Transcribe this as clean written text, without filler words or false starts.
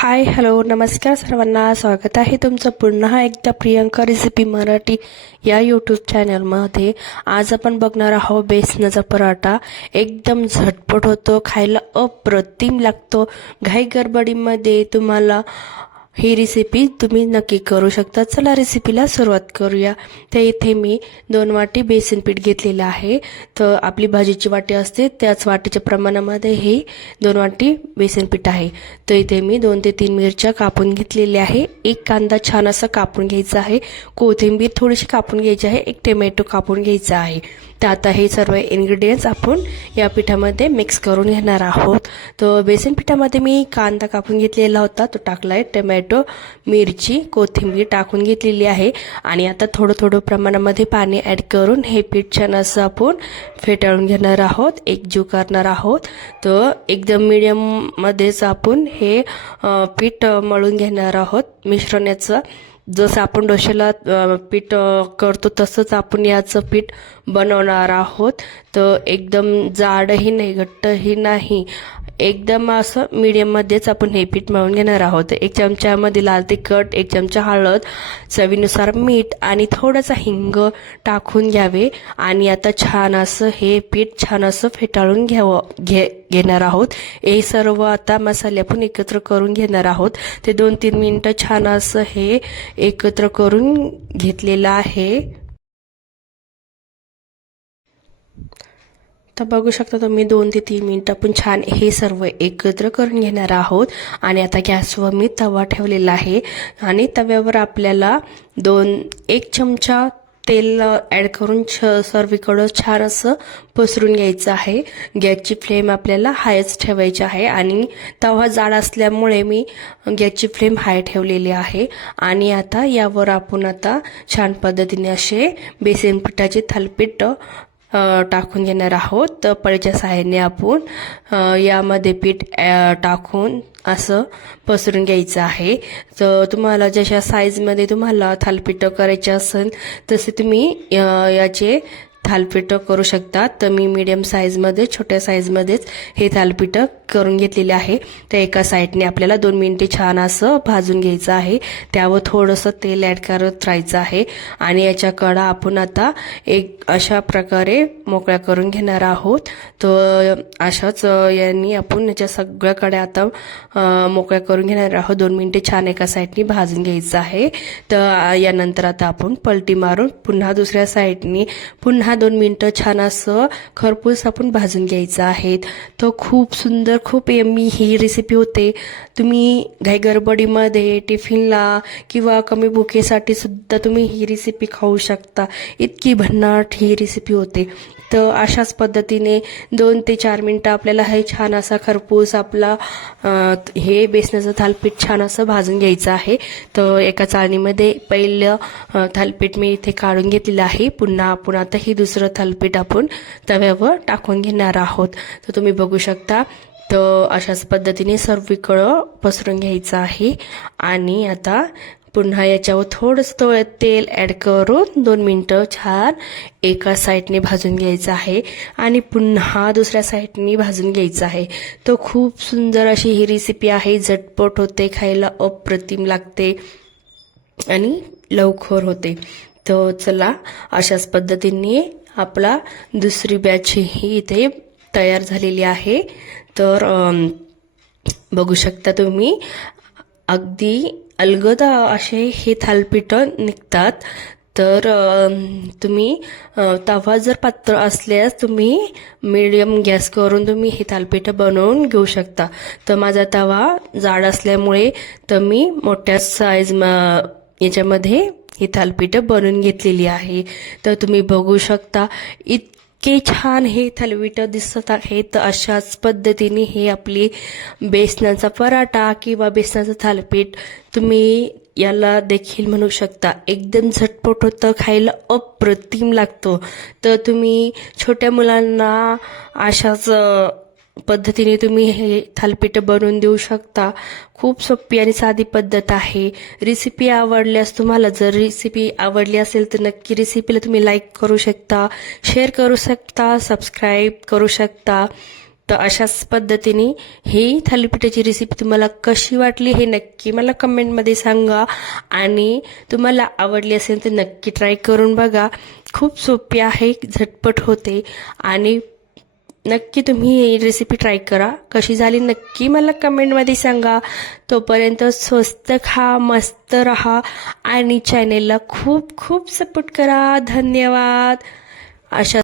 Hi hello नमस्कार सर्वांना, स्वागत आहे तुमचं पुन्हा एकदा प्रियंका रेसिपी मराठी या यूट्यूब चॅनलमध्ये। आज आपण बघणार आहोत बेसनाचा पराठा। एकदम झटपट होतो, खायला अप्रतिम लागतो। घाई गडबडीमध्ये तुम्हाला ही रेसिपी तुम्ही नक्की करू शकता। चला रेसिपीला सुरुवात करूया। तर इथे मी 2 वाटी बेसन पीठ घेतलेलं आहे। तर आपली भाजीची वाटी असते त्याच वाटीच्या प्रमाणामध्ये हे 2 वाटी बेसन पीठ आहे। तर इथे मी 2 ते 3 मिरच्या कापून घेतलेल्या आहे। एक कांदा छान असा कापून घ्यायचा आहे। कोथिंबीर थोडीशी कापून घ्यायची आहे। एक टोमॅटो कापून घ्यायचा आहे। तर आता हे सर्व इन्ग्रेडियंट्स आपण या पिठामध्ये मिक्स करून घेणार आहोत। तर बेसन पिठामध्ये मी कांदा कापून घेतलेला होता तो टाकलाय, टोमॅटो, मिरची, कोथिंबीर टाकून घेतलेली आहे आणि आता थोडं थोडं प्रमाणामध्ये पाणी ॲड करून हे पीठ छान असं आपण फेटाळून घेणार आहोत, एकजीव करणार आहोत। तर एकदम मीडियम मध्येच आपण हे पीठ मळून घेणार आहोत मिश्रणाचं। जसं आपण डोश्याला पीठ करतो तसंच आपण याचं पीठ बनवणार आहोत। तर एकदम जाडही नाही घट्टही नाही, एकदम असं मीडियम मध्येच आपण हे पीठ मळून घेणार आहोत। 1 चमच्यामध्ये लाल तिखट, 1 चमचा हळद, चवीनुसार मीठ आणि थोडासा हिंग टाकून घ्यावे आणि आता छान असं हे पीठ छान असं फेटाळून घेणार आहोत। हे सर्व आता मसाले आपण एकत्र करून घेणार आहोत। ते 2-3 मिनिटं छान असं हे एकत्र करून घेतलेलं आहे। तर बघू शकता तुम्ही 2 ते 3 मिनिटं आपण छान हे सर्व एकत्र करून घेणार आहोत। आणि आता गॅसवर मी तवा ठेवलेला आहे आणि तव्यावर आपल्याला 1 चमचा तेल ॲड करून सर्वीकडं छान असं पसरून घ्यायचं आहे। गॅसची फ्लेम आपल्याला हायच ठेवायची आहे आणि तवा जाड असल्यामुळे मी गॅसची फ्लेम हाय ठेवलेली आहे। आणि आता यावर आपण आता छान पद्धतीने असे बेसन पिठाचे थालीपीठ टाकून घेणार आहोत। तर पळीच्या सहाय्याने आपण यामध्ये पीठ टाकून असं पसरून घ्यायचं आहे। तर तुम्हाला जशा साईजमध्ये तुम्हाला थालीपीठ करायचे असेल तसे तुम्ही याचे थालीपीठ करू शकता। तर मी मीडियम साईजमध्ये, छोट्या साईजमध्येच हे थालीपीठ करून घेतलेले आहे। तर एका साईडने आपल्याला 2 मिनिटे छान असं भाजून घ्यायचं आहे। त्यावर थोडंसं तेल ॲड करत राहायचं आहे आणि याच्या कडा आपण आता एक अशा प्रकारे मोकळ्या करून घेणार आहोत। तर अशाच यांनी आपण याच्या सगळ्या कडा आता मोकळ्या करून घेणार आहोत। 2 मिनिटे छान एका साईडने भाजून घ्यायचं आहे। तर यानंतर आता आपण पलटी मारून पुन्हा दुसऱ्या साईडने पुन्हा 2 मिनिटं छान असं खरपूस आपण भाजून घ्यायचं आहे। तो खूप सुंदर, खूप यम्मी ही रेसिपी होते। तुम्ही घाई गडबडीमध्ये टिफिनला किंवा कमी भुकेसाठी सुद्धा तुम्ही ही रेसिपी खाऊ शकता। इतकी भन्नाट ही रेसिपी होते। तर अशाच पद्धतीने 2 ते 4 मिनिटं आपल्याला हे छान असा खरपूस आपला हे बेसनाचं थालीपीठ छान असं भाजून घ्यायचं आहे। तर एका चाळणीमध्ये पहिलं थालीपीठ मी इथे काढून घेतलेलं आहे। पुन्हा आपण आता ही दुसरं थालीपीठ आपण तव्यावर टाकून घेणार आहोत। तर तुम्ही बघू शकता। तर अशाच पद्धतीने सर्वीकडं पसरून घ्यायचं आहे आणि आता पुन्हा याच्यावर थोडंसं तेल ॲड करून 2 मिनिटं छान एका साईडने भाजून घ्यायचं आहे आणि पुन्हा दुसऱ्या साईडने भाजून घ्यायचं आहे। तो खूप सुंदर अशी ही रेसिपी आहे। झटपट होते, खायला अप्रतिम लागते आणि लवकर होते। तर चला अशाच पद्धतीने आपला दुसरी बॅच ही इथे तयार झालेली आहे। तर बघू शकता तुम्ही अगदी अलगद असे हे थालीपीठ निघतात। तर तुम्ही तवा जर पातळ असल्यास तुम्ही मीडियम गॅस करून तुम्ही हे थालीपीठ बनवून घेऊ शकता। तर माझा तवा जाड असल्यामुळे तर मी मोठ्या साईज याच्यामध्ये ही थालीपीठ बनवून घेतलेली आहे। तर तुम्ही बघू शकता इतके छान हे थालीपीठ दिसत आहे। तर अशाच पद्धतीने हे आपली बेसनाचा पराठा किंवा बेसनाचं थालीपीठ तुम्ही याला देखील म्हणू शकता। एकदम झटपट होतं, खायला अप्रतिम लागतो। तर तुम्ही छोट्या मुलांना अशाच पद्धतीने तुम्ही हे थालीपीठ बनवून देऊ शकता। खूप सोपी आणि साधी पद्धत आहे। रेसिपी आवडल्यास तुम्हाला जर रेसिपी आवडली असेल तर नक्की रेसिपीला तुम्ही लाईक करू शकता, शेअर करू शकता, सबस्क्राईब करू शकता। तर अशाच पद्धतीने ही थालीपीठाची रेसिपी तुम्हाला कशी वाटली हे नक्की मला कमेंटमध्ये सांगा. आणि तुम्हाला आवडली असेल तर नक्की ट्राय करून बघा. खूप सोपी आहे, झटपट होते आणि नक्की तुम्ही ही रेसिपी ट्राय करा. कशी झाली नक्की मला कमेंटमध्ये सांगा. तोपर्यंत स्वस्त खा, मस्त रहा आणि चॅनेलला खूप खूप सपोर्ट करा. धन्यवाद. अशा